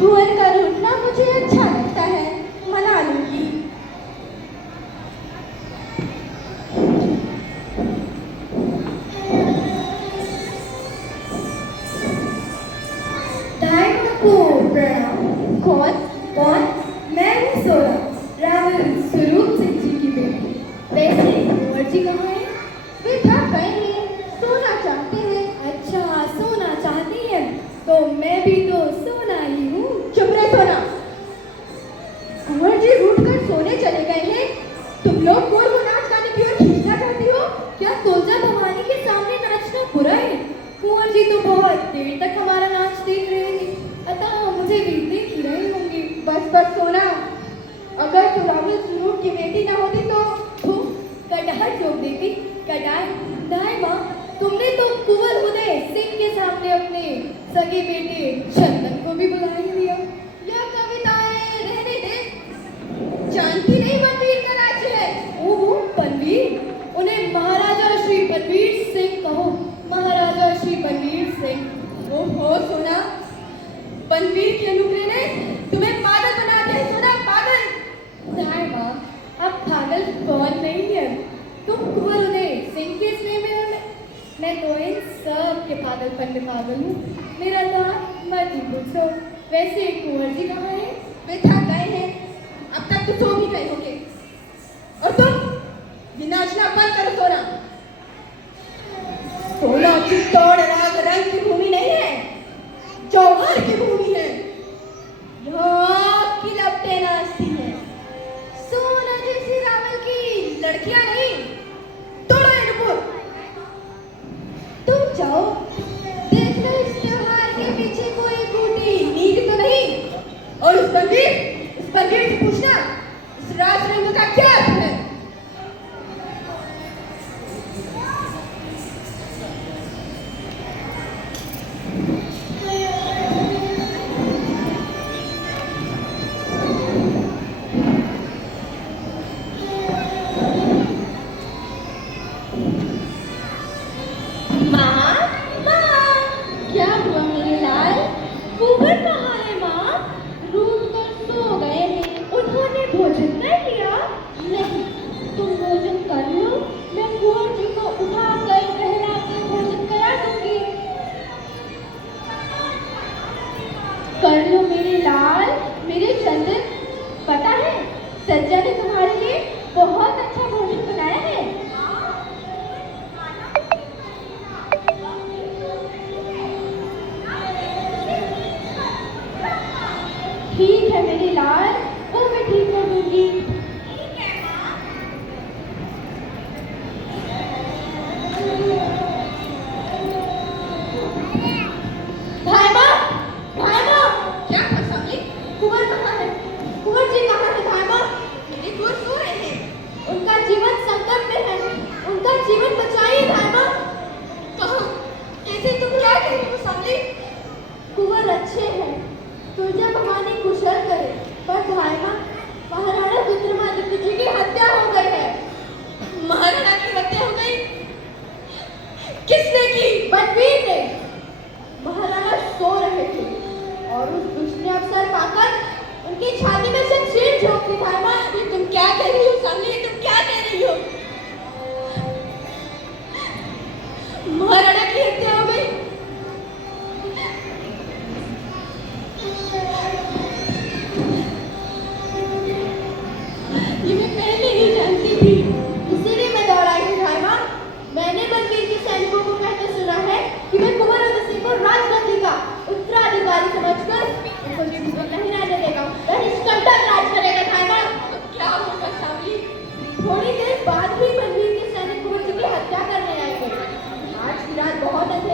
भुवन का रूठना मुझे अच्छा लगता है, मना लूंगी। दाइमा को प्रणाम। कौन? कौन? मैं हूँ सोना, रावल स्वरूप सिंह जी की बेटी। वैसे कुंवर जी कहाँ हैं? वे थक गए हैं, सोना चाहते हैं। अच्छा, सोना चाहती हैं, तो मैं भी तो सोना ही हूँ। चुप रहे सोना। कुंवर जी रूठ कर सोने चले गए हैं, तुम लोग गोल को नाच गाने की ओर खींचना चाहती हो। क्या तुलजा भवानी के सामने नाचना बुरा है? कुंवर जी तो बहुत देर तक हमारा नाच देख रहे थे, अतः मुझे भी देख ही रहे होंगे। बस बस सोना, अगर तू रावल स्वरूप की बेटी ना होती तो कटहर ठोक देती। कटार दाइमा, तुमने तो कुंवर उदय सिंह के सामने अपने सगे बेटे चंदन को भी बुला ही लिया। यह कविताएं रहने दे, जानती नहीं बनवीर का राज्य है। ओहो बनवीर, उन्हें महाराजा श्री बनवीर सिंह कहो, महाराजा श्री बनवीर सिंह। ओहो सोना, बनवीर की अनुग्रह ने तुम्हें पागल बना दिया सोना, पागल। दाइमा, अब पागल कौन नहीं है? तुम कुंवर उदय सिंह के स्नेह में हो, मैं तो इन सब के पागलपन में पागल हूँ। मेरा नाम मत ही पूछो। वैसे कुंवर जी कहाँ हैं? वे थक गए हैं, अब तक तो सो भी गए होंगे। और तुम ये नाचना बंद करो सोना। सोना चित्तौड़ राग रंग की भूमि नहीं है, जौहर की भूमि है। यहाँ की लपटें नाचती हैं, सोना जैसी रावल की लड़कियां नहीं। तोड़ो ये नुपुर। तुम जाओ, देख लो इस त्योहार के पीछे कोई टूटी नींद तो नहीं। और उस बनवीर से पूछना इस राज रंग का क्या अर्थ है। माँ, माँ, क्या हुआ मेरे लाल? कुंवर कहाँ है माँ? रूठ कर सो गए हैं। उन्होंने भोजन नहीं लिया? नहीं, तुम भोजन कर लो, मैं कुंवर जी को उठा कर टहला कर भोजन करा दूंगी। कर लो मेरे लाल, मेरे चंदन। पता है सज्जा ने तुम्हारे लिए बहुत अच्छा भोजन बनाया है। ठीक है मेरे लाल, वो मैं ठीक कर दूंगी। दाइमा, दाइमा, क्या था सामने? कुंवर कहाँ है? कुंवर जी कहाँ है दाइमा? मेरे कुंवर सो रहे हैं। उनका जीवन संकट में है, उनका जीवन बचाइए दाइमा। कहाँ? कैसे? तुम क्या कह रही हो सामने? कुंवर अच्छे हैं, तुलजा भवानी कुशल करे, पर दाइमा, महाराणा विक्रमादित्य जी की हत्या हो गई है। महाराणा की हत्या हो गई? किसने की? बनवीर ने। महाराणा सो रहे थे और उस दुष्ट ने अवसर पाकर उनकी छाती में शमशीर झोंक दी। दाइमा, ये तुम क्या कह रही हो सामने? ये तुम क्या कह रही हो? महाराणा की हत्या हो गई? ये मैं पहले ही जानती थी। इसीलिए मैं दौड़ाई थी दाइमा। मैंने बनवीर के सैनिकों को कहते सुना है कि मैं कुंवर उदय सिंह को राजगद्दी का उत्तराधिकारी समझकर उनको जीवित नहीं रहने देगा। वह निष्कंटक राज करेगा दाइमा। अब क्या होगा सावली? थोड़ी देर बाद ही बनवीर के सैनिक कुंवर जी की हत्या करने आएंगे। आज की रात बहुत अंधेरी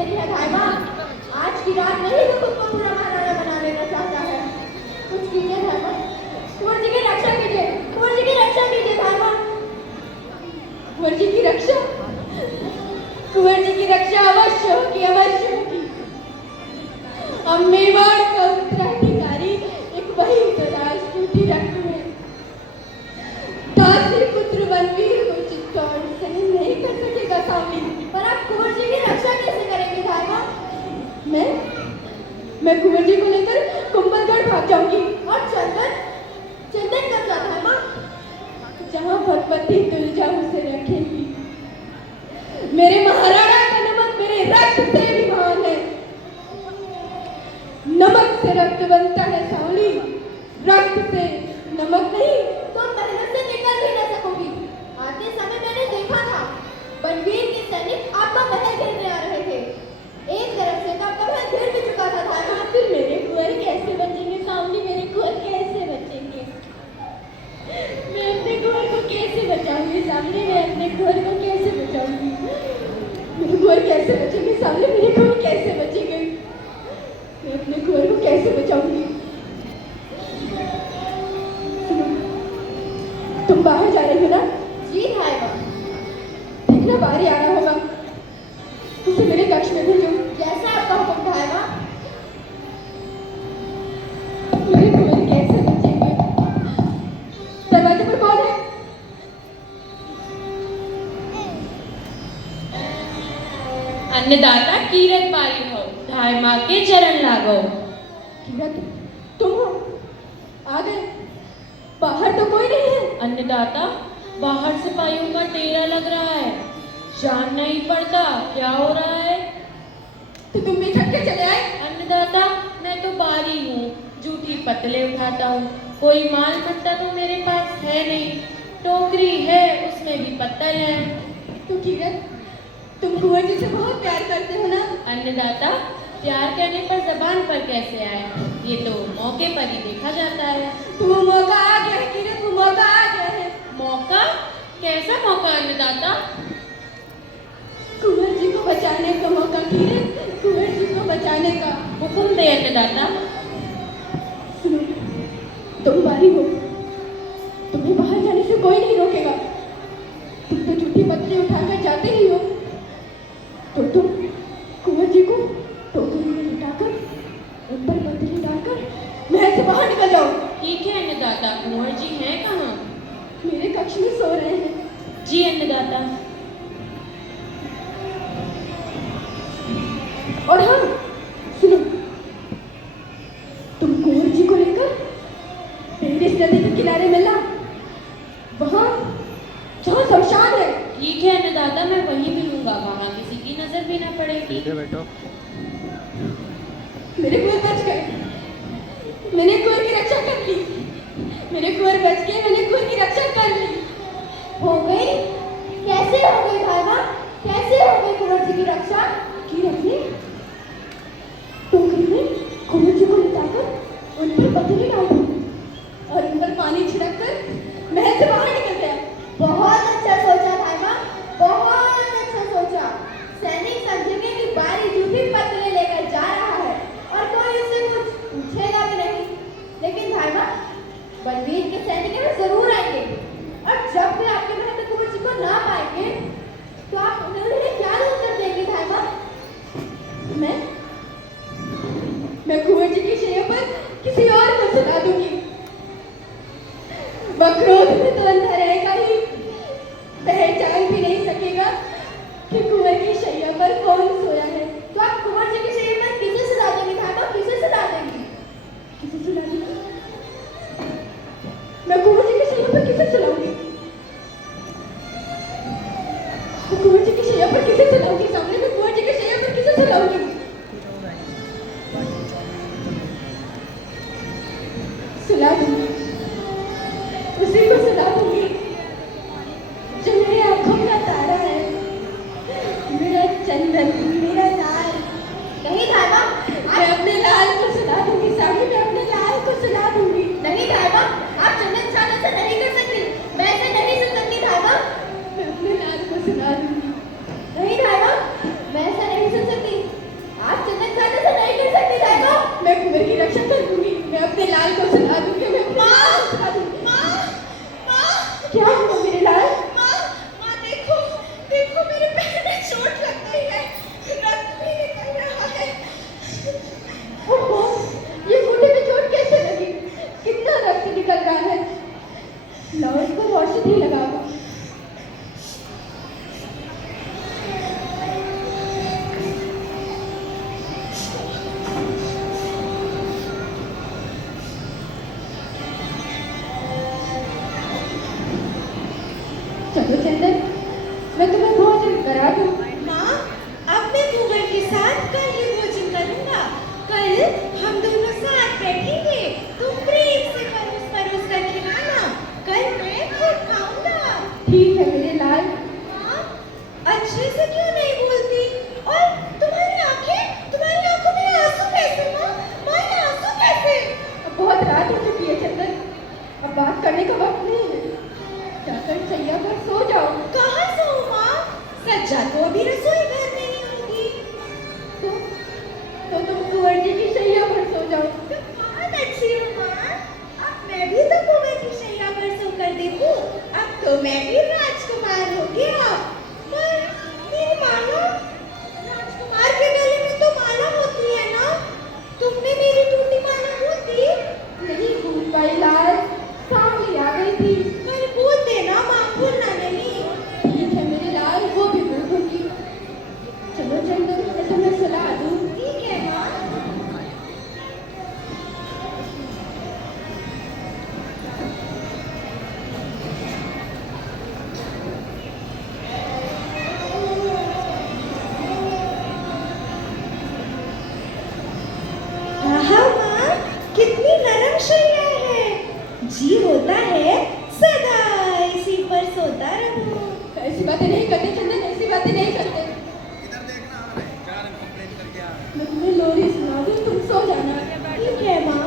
से रक्त बनता है सांवली, रक्त से नमक नहीं। तुम मेहनत से निकल भी न सकोगी। आते समय मैंने देखा था बनवीर के सैनिक आपका महल घेरने आ रहे थे। एक तरफ से आपका महल घिर भी चुका था धागा। फिर मेरे कुंवर कैसे बचेंगे सांवली, मेरे कुंवर कैसे बचेंगे? मैं अपने कुंवर को कैसे बचाऊंगी सांवली, मैं अपने कुंवर को कैसे बचाऊंगी? मेरे कुंवर कैसे बचेंगे सांवली, मेरे कुंवर कैसे बचेंगे? मैं अपने कुंवर को कैसे बचाऊंगी? सुनो, तुम बाहर जा रही हो ना? जी धागा। देखना बाहर ही आना होगा, उसे मेरे कक्ष में भेजो। जैसा आपका हुक्म धागा। मेरे कुंवर कैसे बचेंगे? दरवाजे पर कौन है? अन्नदाता कीरत बारी हो, धाय माँ के चरण लागो। कीरत, तुम हो? आ गए। बाहर तो कोई नहीं है। अन्नदाता, बाहर सिपाहियों का डेरा लग रहा है, जान नहीं पड़ता क्या हो रहा है। तो तुम भी थक के चले आए? अन्नदाता, मैं तो बारी हूँ, जूठी पतले उठाता हूँ, कोई माल मत्ता तो मेरे पास है नहीं, टोकरी है उसमें भी पत्थर है। तो कीरत, तुम कुंवर जी से बहुत प्यार करते हो ना? अन्नदाता, प्यार करने पर जबान पर कैसे आए, ये तो मौके पर ही देखा जाता है। तो वो मौका आ गया है कीरत, वो मौका आ गया है। मौका? कैसा मौका अन्नदाता? कुंवर जी को बचाने का मौका कीरत, कुंवर जी को बचाने का। हुक्म दे अन्नदाता। सुनो, तुम बारी हो, तुम्हें बाहर जाने से कोई नहीं रोकेगा। तुम तो जूठी पतली उठाकर जाते ही हो, तो तुम कुंवर जी को टोकरी में लिटाकर, उन पर पतली डालकर महल से बाहर निकल जाओ। ठीक है अन्नदाता, कुंवर जी हैं कहाँ? मेरे कक्ष में सो रहे हैं। जी अन्नदाता। और हाँ, सुनो, तुम कुंवर जी को लेकर पेरिस नदी के किनारे मिलना, वहाँ जहाँ शमशान है। ठीक है अन्नदाता, मैं वहीं मिलूंगा, वहाँ किसी की नजर भी ना पड़ेगी। बैठो। मेरे कुंवर बच गए, मैंने कुंवर की रक्षा कर ली। मेरे कुंवर बच गए, मैंने कुंवर की रक्षा कर ली। हो गई? कैसे हो गई धागा? कैसे हो गई कुंवर जी की रक्षा? कीरत ने टोकरी में कुंवर जी को लिटाकर उन पर पतली डाल दी और उन पर पानी छिड़क कर महल से बाहर निकल गया। बहुत अच्छा सोचा धागा, बहुत अच्छा सोचा। सैनिक समझेंगे कि बारी जूठी पतले लेकर जा रहा है और कोई उससे कुछ पूछेगा भी नहीं। लेकिन धागा, बनवीर के सैनिक में जरूर आएंगे और जब वे आपके महल में कुंवर जी को ना पाएंगे तो आप उन्हें क्या उत्तर देंगे धागा? मैं कुंवर जी की शैया पर किसी और को सुला दूंगी। वह क्रोध में तो अंधा रहेगा ही, पहचान भी नहीं सकेगा कि कुंवर की शैया पर कौन सोया है। तो आप कुंवर जी की शैया पर किसे सुला देंगे धागा? किसे सुला देंगे? किसे सुला दूंगी? मैं कुंवर जी की शैया पर किसे सुलाऊंगी? मैं कुंवर जी की शैया पर किसे सुलाऊंगी? सामने में कुंवर जी की शैया पर किसे सुलाऊंगी? सुला दूंगी, उसी को सुला दूंगी जो मेरी आंखों का तारा है, मेरा चंदन, मेरा लाल। नहीं धागा, मैं अपने लाल को सुला दूंगी सामने, मैं अपने लाल को सुला दूंगी। नहीं धागा, आप चंदन छान से नहीं कर सकती, मैं ऐसे नहीं सुन सकती धागा। मैं अपने लाल को सुला दूंगी। नहीं धागा, मैं ऐसा नहीं सुन सकती, आप चंदन छान से नहीं कर सकती धागा। मैं कुंवर की रक्षा कर दूंगी, मैं अपने लाल को सुला दूंगी, मैं अपने लाल को सुला दूंगी। क्या हुआ मेरे लाल? माँ देखो, देखो मेरे पैर में चोट लग गई है, रक्त भी निकल रहा है। ओहो, ये बूढ़े में चोट कैसे लगी? कितना रक्त निकल रहा है? लाओ इस पर औषधि लगाओ। चलो चंदन, मैं तुम्हें भोजन करा दूं। माँ, अब मैं कुंवर के साथ कल ही भोजन करूंगा। कल हम दोनों साथ रात हो चुकी है चंदन, अब बात करने का वक्त नहीं है। जाकर सैया पर सो जाओ। कहाँ सोऊं माँ? सज्जा तो अभी रसोई घर में ही होगी। तो तुम कुंवर जी की सैया पर सो जाओ। तो बहुत अच्छी हूँ माँ। अब मैं भी तो कुंवर की शैया पर सोकर देखूं। अब तो मैं भी राजकुमार हो गया। पर मेरी माला, राजकुमार के गले में तो माला होती है ना? तुमने मेरी टूटी माला भूल दी? नहीं भूल पाई लाल, सामने आ गई थी। पर भूल देना माँ, भूलना नहीं। ठीक है मेरे लाल, वो भी भूल दूंगी। चलो चंदन, मैं तुम्हें सुला दूं। ठीक है माँ। आहा माँ, कितनी नरम शैया है। जी होता है सदा इसी पर सोता रहूं। ऐसी बातें नहीं करते चंदन, ऐसी बातें नहीं करते। इधर देखना आ रहा है, क्या रंग कंप्लेंट करके आ रहा है। मैं तुम्हें लोरी सुना दूं, तुम सो जाना। ठीक है माँ।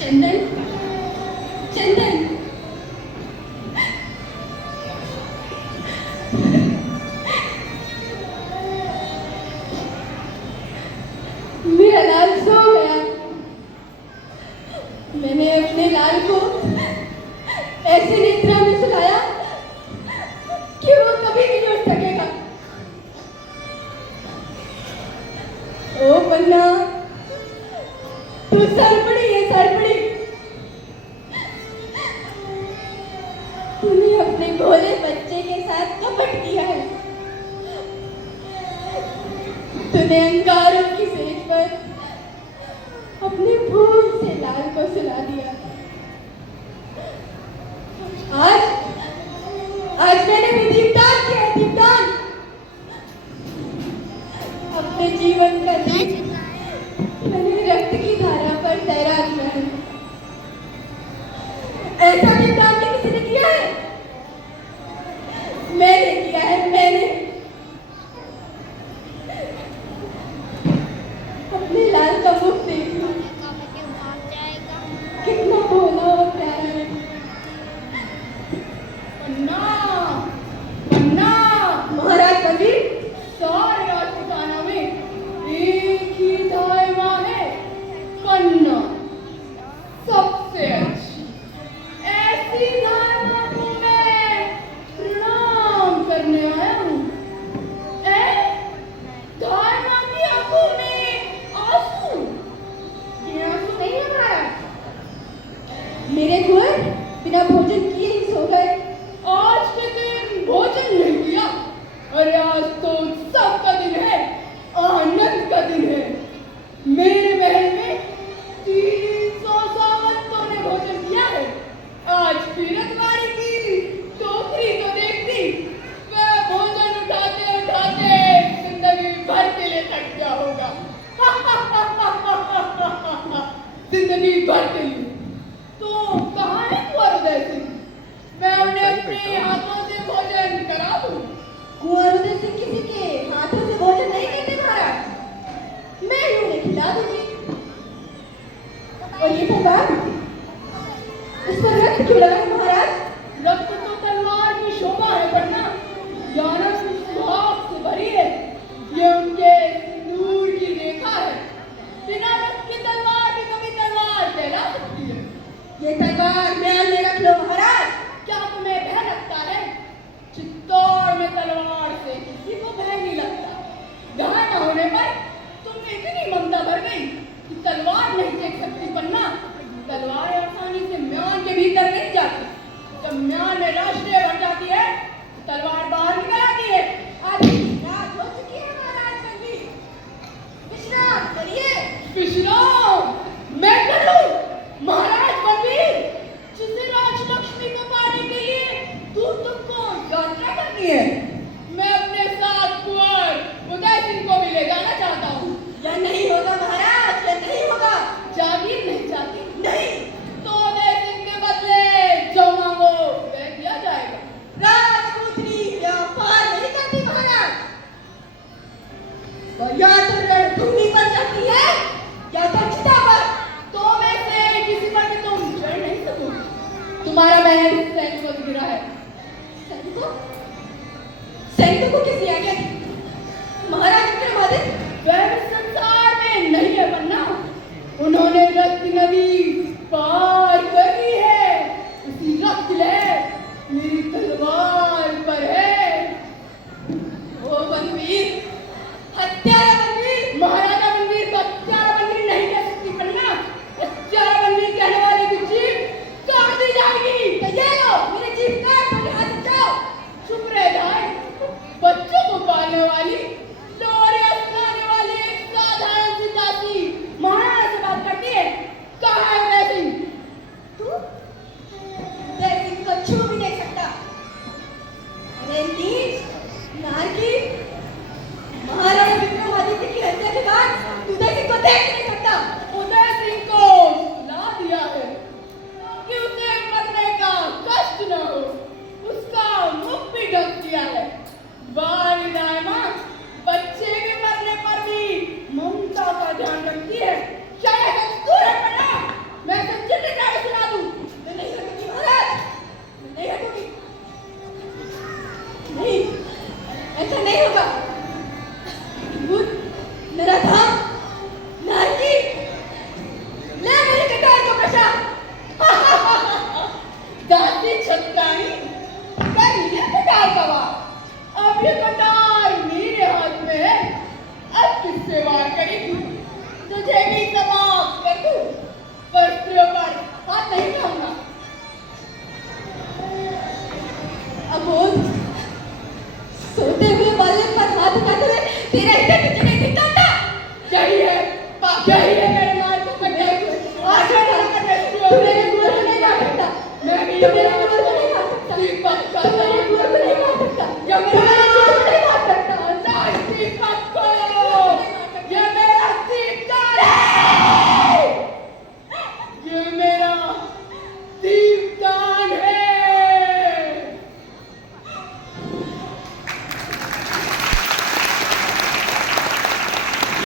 चंदन, चंदन, मेरा लाल सो गया। मैंने अपने लाल को ऐसे निद्रा में सुलाया कि वो कभी नहीं उठ सकेगा। ओ पन्ना, तू सरपड़ी है सरपड़ी। तूने अपने भोले बच्चे के साथ कपट किया है। तूने अंगारों की सेज पर अपने भूल से लाल को सुला दिया। आज आज मैंने भी दीपदान किया है, दीपदान। अपने जीवन का दीप मैंने रक्त की धारा पर तैरा दिया है। ऐसा दीपदान भी किसी ने किया है? मैंने किया है, मैंने। अपने लाल का मुख देखना, कितना भोला और प्यारा है। पन्ना, पन्ना, महाराज कबीर, सारे राजपुताना में एक तो या तो रणभूमि पर चढ़ती है या तो चिता पर। तो में से किसी पर भी तुम चढ़ नहीं सको। तुम्हारा महल सैनिकों से गिरा है। सैनिकों सैनिकों को किसी आज्ञा दी? महाराज विक्रमादित्य वह संसार में नहीं है वरना उन्होंने रक्त नदी पार कर ली है। उसी रक्त लहर मेरी तलवार पर है। ओ बनवीर, हत्यारा बनवीर। महाराजा बनवीर को हत्यारा बनवीर नहीं कह सकती वरना हत्यारा बनवीर कहने वाले की जीभ काट दी जाएगी। तो ये लो मेरी जीभ काट मेरे हाथ से जाओ। चुप रह जाए। बच्चों को पालने वाली लोरिया सुनाने वाली एक साधारण सी दासी महाराणा से बात करती है। कहाँ है उदय सिंह? तू उदय सिंह को छू भी नहीं सकता। अरे नीच नारकी, महाराणा विक्रमादित्य की हत्या के बाद तू उदय सिंह को देख नहीं सकता। उदय सिंह को सुला दिया है कि उसे मरने का कष्ट न हो। उसका मुख भी ढक दिया है। वाह माँ, बच्चे के मरने पर भी ममता का ध्यान रखती है। शायद दूर है पन्ना, मैं सच्चे निकाल सुना दूं। मैं नहीं हटूंगी महाराज, मैं नहीं हटूंगी। नहीं, ऐसा नहीं होगा। भूत, नराधम, नारकी, ले मेरे कटार को प्रसाद। दादी छटकानी कर लिया कटार का वार। अब ये कटार मेरे हाथ में है। अब किससे वार करेगी? तुझे भी समाप्त कर दूं, पर स्त्रियों पर हाथ नहीं उठाऊंगा। अबोध